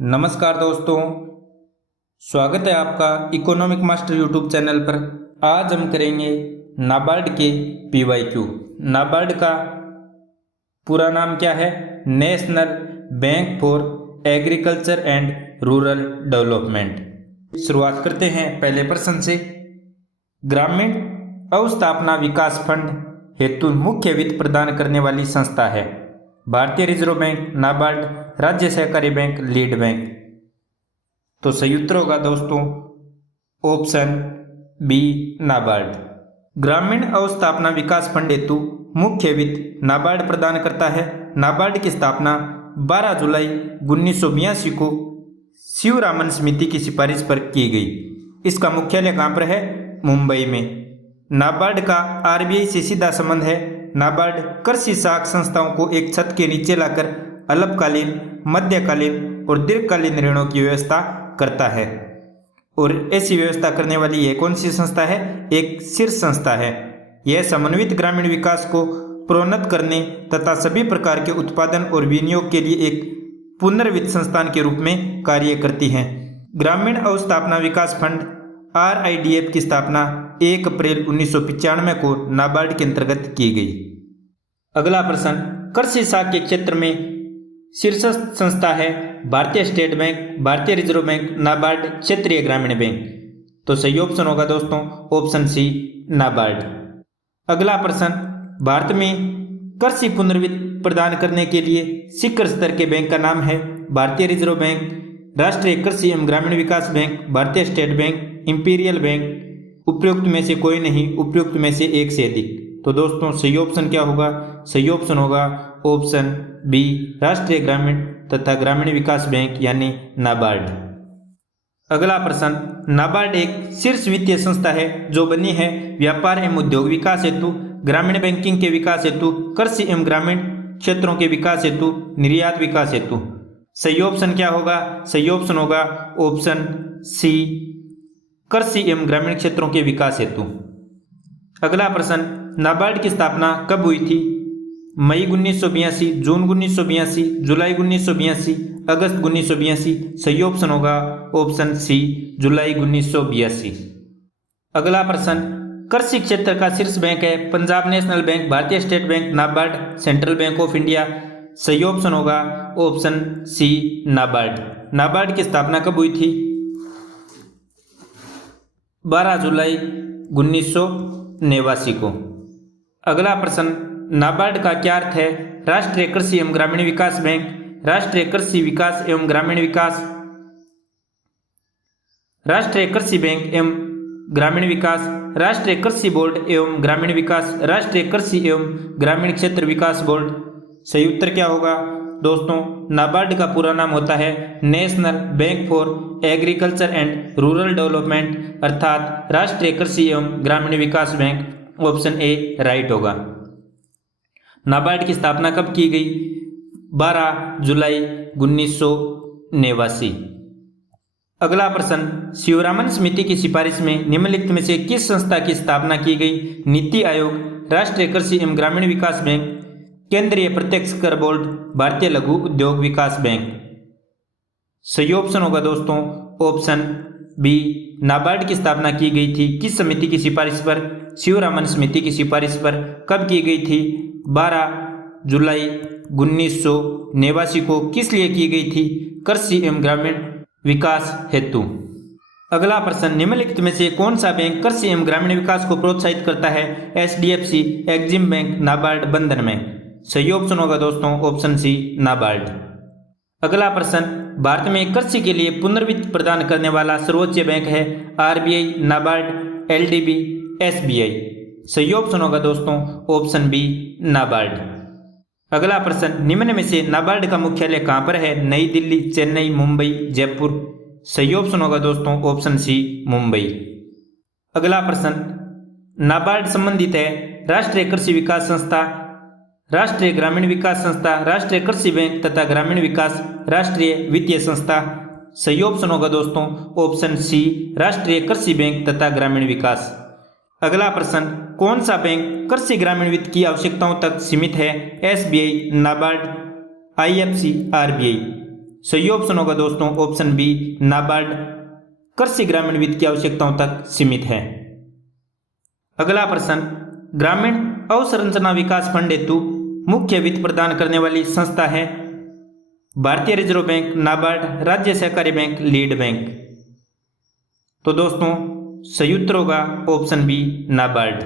नमस्कार दोस्तों, स्वागत है आपका इकोनॉमिक मास्टर यूट्यूब चैनल पर। आज हम करेंगे नाबार्ड के पीवाईक्यू। नाबार्ड का पूरा नाम क्या है? National bank for agriculture and rural development. शुरुआत करते हैं पहले प्रश्न से। ग्रामीण अवस्थापना विकास फंड हेतु मुख्य वित्त प्रदान करने वाली संस्था है भारतीय रिजर्व बैंक, नाबार्ड, राज्य सहकारी बैंक, लीड बैंक। तो सही उत्तर होगा दोस्तों ऑप्शन बी, नाबार्ड। ग्रामीण अवस्थापना विकास फंड हेतु मुख्य वित्त नाबार्ड प्रदान करता है। नाबार्ड की स्थापना 12 जुलाई 1982 को शिवरामन समिति की सिफारिश पर की गई। इसका मुख्यालय कहाँ पर है? मुंबई में। नाबार्ड का आरबीआई से सीधा संबंध है। नाबार्ड कृषि साख संस्थाओं को एक छत के नीचे लाकर अल्पकालीन, मध्यकालीन और दीर्घकालीन ऋणों की व्यवस्था करता है। और ऐसी व्यवस्था करने वाली यह कौन सी संस्था है? एक शीर्ष संस्था है। यह समन्वित ग्रामीण विकास को प्रोन्नत करने तथा सभी प्रकार के उत्पादन और विनियोग के लिए एक पुनर्वित्त संस्थान के रूप में कार्य करती है। ग्रामीण अवस्थापना विकास फंड RIDF की स्थापना 1 अप्रैल 1995 को नाबार्ड के अंतर्गत की गई। अगला प्रश्न, कृषि साख के क्षेत्र में शीर्ष संस्था है भारतीय स्टेट बैंक, भारतीय रिजर्व बैंक, नाबार्ड, क्षेत्रीय ग्रामीण बैंक। तो सही ऑप्शन होगा दोस्तों ऑप्शन सी, नाबार्ड। अगला प्रश्न, भारत में कृषि पुनर्वित्त प्रदान करने के लिए शिखर स्तर के बैंक का नाम है भारतीय रिजर्व बैंक, राष्ट्रीय कृषि एवं ग्रामीण विकास बैंक, भारतीय स्टेट बैंक, इंपीरियल बैंक। उपयुक्त में से कोई नहीं, उपयुक्त में से एक से अधिक। तो दोस्तों सही ऑप्शन क्या होगा? सही ऑप्शन होगा ऑप्शन बी, राष्ट्रीय ग्रामीण तथा ग्रामीण विकास बैंक यानी नाबार्ड। अगला प्रश्न, नाबार्ड एक शीर्ष वित्तीय संस्था है जो बनी है व्यापार एवं उद्योग विकास हेतु, ग्रामीण बैंकिंग के विकास हेतु, कृषि एवं ग्रामीण क्षेत्रों के विकास हेतु, निर्यात विकास हेतु। सही ऑप्शन क्या होगा? सही ऑप्शन होगा ऑप्शन सी, कृषि एवं ग्रामीण क्षेत्रों के विकास हेतु। अगला प्रश्न, नाबार्ड की स्थापना कब हुई थी? मई 1982, जून 1982, जुलाई 1982, अगस्त 1982। सही ऑप्शन होगा ऑप्शन सी, जुलाई 1982। अगला प्रश्न, कृषि क्षेत्र का शीर्ष बैंक है पंजाब नेशनल बैंक, भारतीय state bank, NABARD, central bank of India. सही ऑप्शन होगा ऑप्शन सी, नाबार्ड। नाबार्ड की स्थापना कब हुई थी? 12 जुलाई 1989 को। अगला प्रश्न, नाबार्ड का क्या अर्थ है? राष्ट्रीय कृषि एवं ग्रामीण विकास बैंक, राष्ट्रीय कृषि विकास एवं ग्रामीण विकास, राष्ट्रीय कृषि बैंक एवं ग्रामीण विकास, राष्ट्रीय कृषि बोर्ड एवं ग्रामीण विकास, राष्ट्रीय कृषि एवं ग्रामीण क्षेत्र विकास बोर्ड। सही उत्तर क्या होगा दोस्तों? नाबार्ड का पूरा नाम होता है national bank for agriculture and rural development, अर्थात राष्ट्रीय कृषि एवं ग्रामीण विकास बैंक। ऑप्शन ए राइट होगा। नाबार्ड की स्थापना कब की गई? 12 जुलाई 1989। अगला प्रश्न, शिवरामन समिति की सिफारिश में निम्नलिखित में से किस संस्था की स्थापना की गई? नीति आयोग, राष्ट्रीय कृषि एवं ग्रामीण विकास बैंक, केंद्रीय प्रत्यक्ष कर बोर्ड, भारतीय लघु उद्योग विकास बैंक। सही ऑप्शन होगा दोस्तों ऑप्शन बी, नाबार्ड की स्थापना की गई थी किस समिति की सिफारिश पर? शिवरामन समिति की सिफारिश पर। कब की गई थी? 12 जुलाई 1989 को। किस लिए की गई थी? कृषि एवं ग्रामीण विकास हेतु। अगला प्रश्न, निम्नलिखित में से कौन सा बैंक कृषि एवं ग्रामीण विकास को प्रोत्साहित करता है? HDFC, एक्जिम बैंक, नाबार्ड, बंधन बैंक। सही ऑप्शन होगा दोस्तों ऑप्शन सी, नाबार्ड। अगला प्रश्न, भारत में कृषि के लिए पुनर्वित्त प्रदान करने वाला सर्वोच्च बैंक है RBI, नाबार्ड, LDB, SBI। सही ऑप्शन होगा दोस्तों ऑप्शन बी, नाबार्ड। अगला प्रश्न, निम्न में से नाबार्ड का मुख्यालय कहाँ पर है? नई दिल्ली, चेन्नई, मुंबई, जयपुर। सही ऑप्शन होगा दोस्तों ऑप्शन सी, मुंबई। अगला प्रश्न, नाबार्ड संबंधित है राष्ट्रीय कृषि विकास संस्था, राष्ट्रीय ग्रामीण विकास संस्था, राष्ट्रीय कृषि बैंक तथा ग्रामीण विकास राष्ट्रीय वित्तीय संस्था। सही ऑप्शन होगा दोस्तों ऑप्शन सी, राष्ट्रीय कृषि बैंक तथा ग्रामीण विकास। अगला प्रश्न, कौन सा बैंक कृषि ग्रामीण वित्त की आवश्यकताओं तक सीमित है? SBI, NABARD, IFC, RBI। सही ऑप्शन होगा दोस्तों ऑप्शन बी, नाबार्ड कृषि ग्रामीण वित्त की आवश्यकताओं तक सीमित है। अगला प्रश्न, ग्रामीण अवसंरचना विकास फंड हेतु मुख्य वित्त प्रदान करने वाली संस्था है भारतीय रिजर्व बैंक, नाबार्ड, राज्य सहकारी बैंक, लीड बैंक। तो दोस्तों सही उत्तर होगा ऑप्शन बी, नाबार्ड।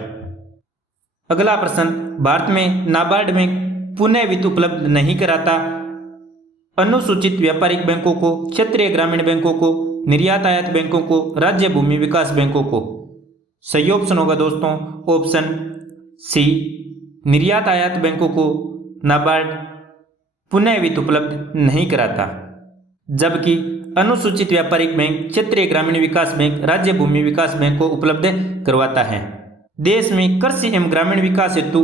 अगला प्रश्न, भारत में नाबार्ड में पुनः वित्त उपलब्ध नहीं कराता अनुसूचित व्यापारिक बैंकों को, क्षेत्रीय ग्रामीण बैंकों को, निर्यात आयात बैंकों को, राज्य भूमि विकास बैंकों को। सही ऑप्शन होगा दोस्तों ऑप्शन सी, निर्यात आयात बैंकों को नाबार्ड पुनः वित्त उपलब्ध नहीं कराता, जबकि अनुसूचित व्यापारिक बैंक, क्षेत्रीय ग्रामीण विकास बैंक, राज्य भूमि विकास बैंक को उपलब्ध करवाता है। देश में कृषि एवं ग्रामीण विकास हेतु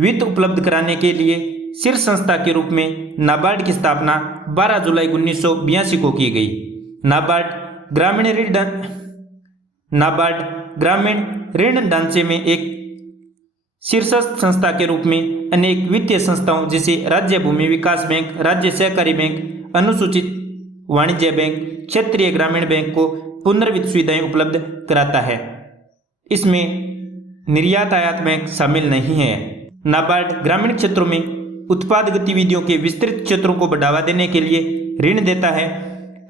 वित्त उपलब्ध कराने के लिए शीर्ष संस्था के रूप में नाबार्ड की स्थापना 12 जुलाई 1982 को की गई। नाबार्ड ग्रामीण ऋण ढांचे में एक शीर्षस्थ संस्था के रूप में अनेक वित्तीय संस्थाओं जैसे राज्य भूमि विकास बैंक, राज्य सहकारी बैंक, अनुसूचित वाणिज्य बैंक, क्षेत्रीय ग्रामीण बैंक को पुनर्वित्त सुविधाएं उपलब्ध कराता है। इसमें निर्यात आयात बैंक शामिल नहीं है। नाबार्ड ग्रामीण क्षेत्रों में उत्पाद गतिविधियों के विस्तृत क्षेत्रों को बढ़ावा देने के लिए ऋण देता है।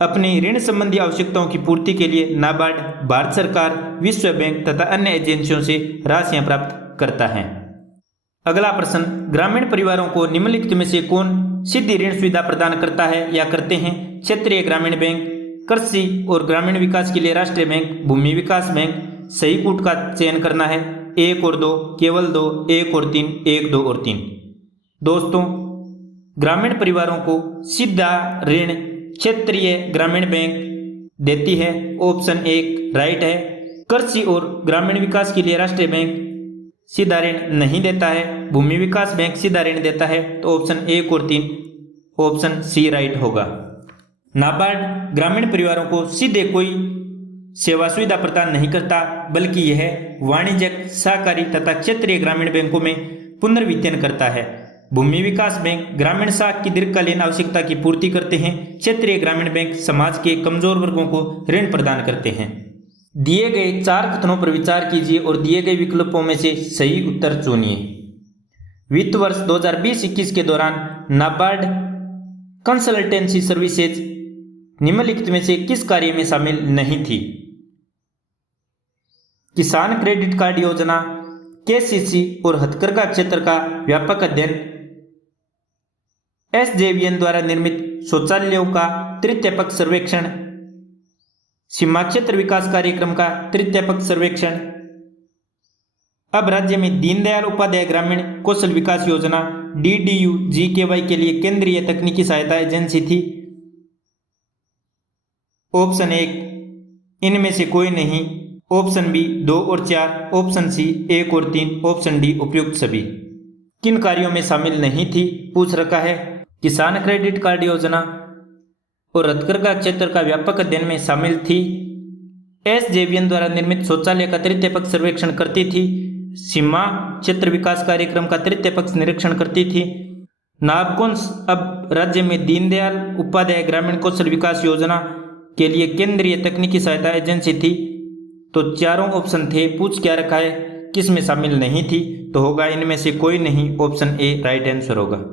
अपनी ऋण संबंधी आवश्यकताओं की पूर्ति के लिए नाबार्ड भारत सरकार, विश्व बैंक तथा अन्य एजेंसियों से राशियां प्राप्त करता है। अगला प्रश्न, ग्रामीण परिवारों को निम्नलिखित में से कौन सीधी ऋण सुविधा प्रदान करता है या करते हैं? क्षेत्रीय ग्रामीण बैंक, कृषि और ग्रामीण विकास के लिए राष्ट्रीय बैंक, भूमि विकास बैंक। सही कूट का चयन करना है, 1 और 2, केवल 2, 1 और 3, 1, 2 और 3। दोस्तों ग्रामीण परिवारों को सीधा ऋण क्षेत्रीय ग्रामीण बैंक देती है, ऑप्शन 1 राइट है। कृषि और ग्रामीण विकास के लिए राष्ट्रीय बैंक सीधा ऋण नहीं देता है, भूमि विकास बैंक सीधा ऋण देता है, तो ऑप्शन 1 और 3 ऑप्शन सी राइट होगा। नाबार्ड ग्रामीण परिवारों को सीधे कोई सेवा सुविधा प्रदान नहीं करता, बल्कि यह वाणिज्यिक, सहकारी तथा क्षेत्रीय ग्रामीण बैंकों में पुनर्वित्तयन करता है। भूमि विकास बैंक ग्रामीण साख की दीर्घकालीन आवश्यकता की पूर्ति करते हैं। क्षेत्रीय ग्रामीण बैंक समाज के कमजोर वर्गों को ऋण प्रदान करते हैं। दिए गए 4 कथनों पर विचार कीजिए और दिए गए विकल्पों में से सही उत्तर चुनिए। वित्त वर्ष 2020-21 के दौरान नाबार्ड कंसल्टेंसी सर्विसेज निम्नलिखित में से किस कार्य में शामिल नहीं थी? किसान क्रेडिट कार्ड योजना, केसीसी और हथकरघा क्षेत्र का व्यापक अध्ययन, एसजेवीएन द्वारा निर्मित शौचालयों का तृतीय पक्ष सर्वेक्षण, सीमा क्षेत्र विकास कार्यक्रम का तृतीय पक्ष सर्वेक्षण। अब राज्य में दीनदयाल उपाध्याय ग्रामीण कौशल विकास योजना DDU-GKY के लिए केंद्रीय तकनीकी सहायता एजेंसी थी। ऑप्शन 1 इनमें से कोई नहीं, ऑप्शन बी 2 और 4, ऑप्शन सी 1 और 3, ऑप्शन डी उपयुक्त सभी। किन कार्यों में शामिल नहीं थी पूछ रखा है? किसान क्रेडिट कार्ड योजना और हथकरघा क्षेत्र का व्यापक अध्ययन में शामिल थी। एसजेवीएन द्वारा निर्मित शौचालय का तृतीय पक्ष सर्वेक्षण करती थी। सीमा क्षेत्र विकास कार्यक्रम का तृतीय पक्ष निरीक्षण करती थी। नाबकुंस अब राज्य में दीनदयाल उपाध्याय ग्रामीण कौशल विकास योजना के लिए केंद्रीय तकनीकी सहायता एजेंसी थी। तो चारों ऑप्शन थे, पूछ क्या रखा है किस में शामिल नहीं थी? तो होगा इनमें से कोई नहीं, ऑप्शन ए राइट आंसर होगा।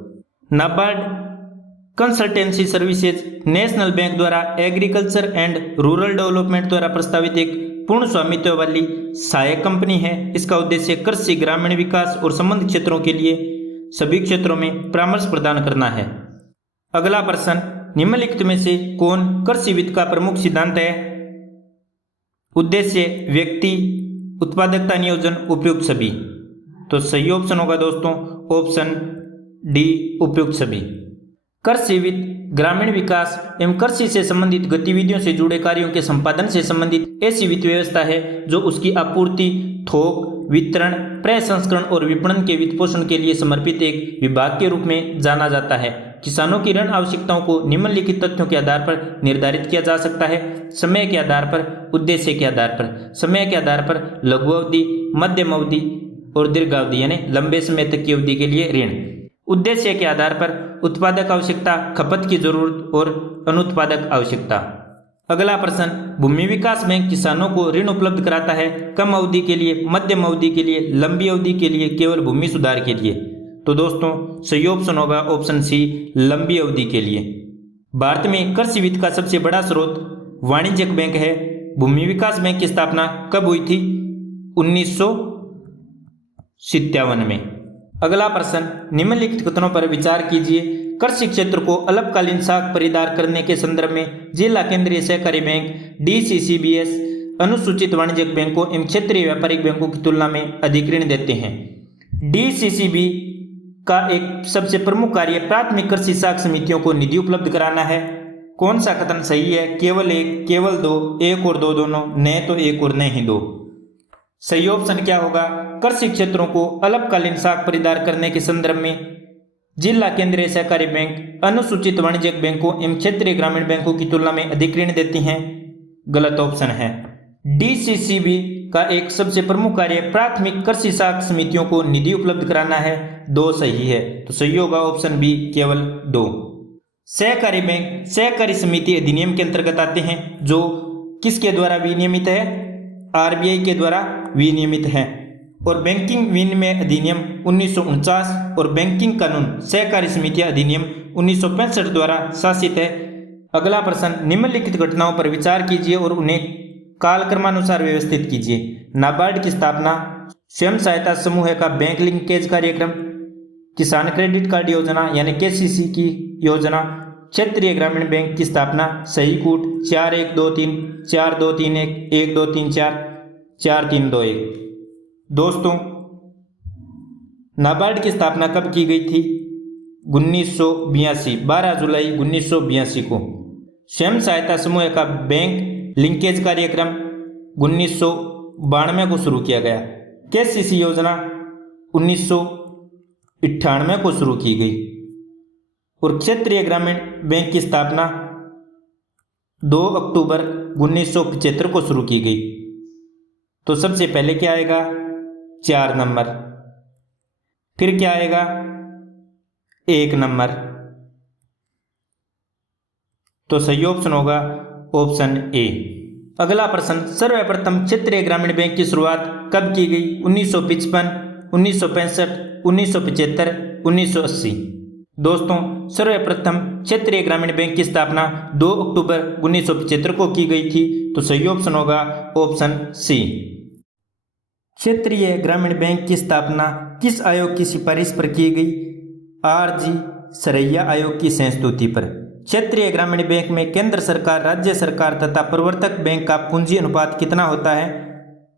NABARD consultancy services national bank द्वारा एग्रीकल्चर एंड रूरल डेवलपमेंट द्वारा प्रस्तावित एक पूर्ण स्वामित्व वाली सहायक कंपनी है। इसका उद्देश्य कृषि, ग्रामीण विकास और संबंधित क्षेत्रों के लिए सभी क्षेत्रों में परामर्श प्रदान करना है। अगला प्रश्न, निम्नलिखित में से कौन कृषि वित्त का प्रमुख सिद्धांत है? उद्देश्य, व्यक्ति, उत्पादकता नियोजन, उपयुक्त सभी। तो सही ऑप्शन होगा दोस्तों ऑप्शन डी उपयुक्त सभी। कृषि वित्त ग्रामीण विकास एवं कृषि से संबंधित गतिविधियों से जुड़े कार्यों के संपादन से संबंधित ऐसी वित्त व्यवस्था है जो उसकी आपूर्ति, थोक, वितरण, प्रसंस्करण और विपणन के वित्त पोषण के लिए समर्पित एक विभाग के रूप में जाना जाता है। किसानों की ऋण आवश्यकताओं को निम्नलिखित तथ्यों के आधार पर निर्धारित किया जा सकता है: समय के आधार पर, उद्देश्य के आधार पर। समय के आधार पर लघु अवधि, मध्यम अवधि और दीर्घावधि यानी लंबे समय तक की अवधि के लिए ऋण। उद्देश्य के आधार पर उत्पादक आवश्यकता, खपत की जरूरत और अनुत्पादक आवश्यकता। अगला प्रश्न, भूमि विकास बैंक किसानों को ऋण उपलब्ध कराता है कम अवधि के लिए, मध्यम अवधि के लिए, लंबी अवधि के लिए, केवल भूमि सुधार के लिए। तो दोस्तों सही ऑप्शन होगा ऑप्शन सी, लंबी अवधि के लिए। भारत में कृषि वित्त का सबसे बड़ा स्रोत वाणिज्यिक बैंक है। भूमि विकास बैंक की स्थापना कब हुई थी? 1957 में। अगला प्रश्न, निम्नलिखित कथनों पर विचार कीजिए। कृषि क्षेत्र को अल्पकालीन साख परिदार करने के संदर्भ में जिला केंद्रीय सहकारी बैंक DCCBS अनुसूचित वाणिज्यिक बैंकों एवं क्षेत्रीय व्यापारिक बैंकों की तुलना में अधिक ऋण देते हैं। DCCB का एक सबसे प्रमुख कार्य प्राथमिक कृषि साख समितियों को निधि उपलब्ध कराना है। कौन सा कथन सही है? केवल एक, केवल दो, एक और दो दोनों, न तो एक और न ही दो। सही ऑप्शन क्या होगा? कृषि क्षेत्रों को अल्पकालीन साख परिदार करने के संदर्भ में जिला केंद्रीय सहकारी बैंक अनुसूचित वाणिज्यिक बैंकों एवं क्षेत्रीय ग्रामीण बैंकों की तुलना में अधिक ऋण देती हैं। गलत ऑप्शन है। DCCB का एक सबसे प्रमुख कार्य प्राथमिक कृषि साख समितियों को निधि उपलब्ध कराना है। दो सही है, तो सही होगा ऑप्शन बी, केवल दो। सहकारी बैंक सहकारी समिति अधिनियम के अंतर्गत आते हैं, जो किसके द्वारा विनियमित है? RBI के द्वारा विनियमित है। और बैंकिंग विनिमय अधिनियम 1949 और बैंकिंग कानून सहकारी समितियां अधिनियम 1965 द्वारा शासित है। अगला प्रश्न, निम्नलिखित घटनाओं पर विचार कीजिए और उन्हें कालक्रमानुसार व्यवस्थित कीजिए। नाबार्ड की स्थापना, स्वयं सहायता समूह का बैंक लिंकेज कार्यक्रम, किसान क्रेडिट कार्ड योजना यानी KCC की योजना, क्षेत्रीय ग्रामीण बैंक की स्थापना। सही कूट 4123 4231 1234 4321। दोस्तों नाबार्ड की स्थापना कब की गई थी? 1982, 12 जुलाई 1982 को। स्वयं सहायता समूह का बैंक लिंकेज कार्यक्रम 1992 को शुरू किया गया। KCC योजना 1998 को शुरू की गई। और क्षेत्रीय ग्रामीण बैंक की स्थापना 2 अक्टूबर 1975 को शुरू की गई। तो सबसे पहले क्या आएगा? 4 नंबर। फिर क्या आएगा? 1 नंबर। तो सही ऑप्शन होगा ऑप्शन ए। अगला प्रश्न, सर्वप्रथम क्षेत्रीय ग्रामीण बैंक की शुरुआत कब की गई? 1955, 1965, 1975, 1980। दोस्तों सर्वप्रथम क्षेत्रीय ग्रामीण बैंक की स्थापना 2 अक्टूबर 1975 को की गई थी। तो सही ऑप्शन होगा ऑप्शन सी। क्षेत्रीय ग्रामीण बैंक की स्थापना किस आयोग की सिफारिश पर की गई? RG सरैया आयोग की संस्तुति पर। क्षेत्रीय ग्रामीण बैंक में केंद्र सरकार, राज्य सरकार तथा प्रवर्तक बैंक का पूंजी अनुपात कितना होता है?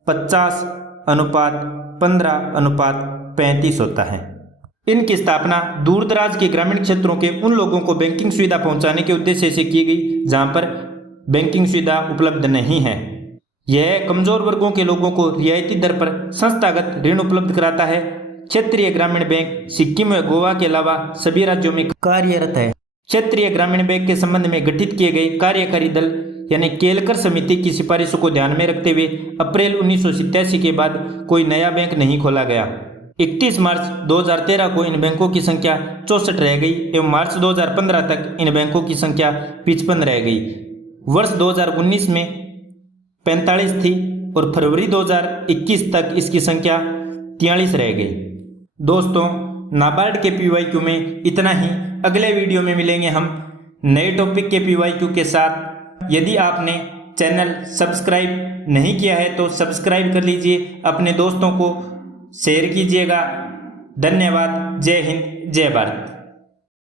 50:15:35 होता है। इनकी स्थापना दूर दराज के ग्रामीण क्षेत्रों के उन लोगों को बैंकिंग सुविधा पहुंचाने के उद्देश्य से की गई जहां पर बैंकिंग सुविधा उपलब्ध नहीं है। यह कमजोर वर्गों के लोगों को रियायती दर पर संस्थागत ऋण उपलब्ध कराता है। क्षेत्रीय ग्रामीण बैंक सिक्किम व गोवा के अलावा सभी राज्यों में कार्यरत है। क्षेत्रीय ग्रामीण बैंक के संबंध में गठित किए गए कार्यकारी दल यानी केलकर समिति की सिफारिशों को ध्यान में रखते हुए अप्रैल 1987 के बाद कोई नया बैंक नहीं खोला गया। 31 मार्च 2013 को इन बैंकों की संख्या 64 रह गई एवं मार्च 2015 तक इन बैंकों की संख्या 55 रह गई। वर्ष 2019 में 45 थी और फरवरी 2021 तक इसकी संख्या 43 रह गई। दोस्तों नाबार्ड के PYQ में इतना ही। अगले वीडियो में मिलेंगे हम नए टॉपिक के PYQ के साथ। यदि आपने चैनल सब्सक्राइब नहीं किया है तो सब्सक्राइब कर लीजिए, अपने दोस्तों को शेयर कीजिएगा। धन्यवाद। जय हिंद, जय भारत।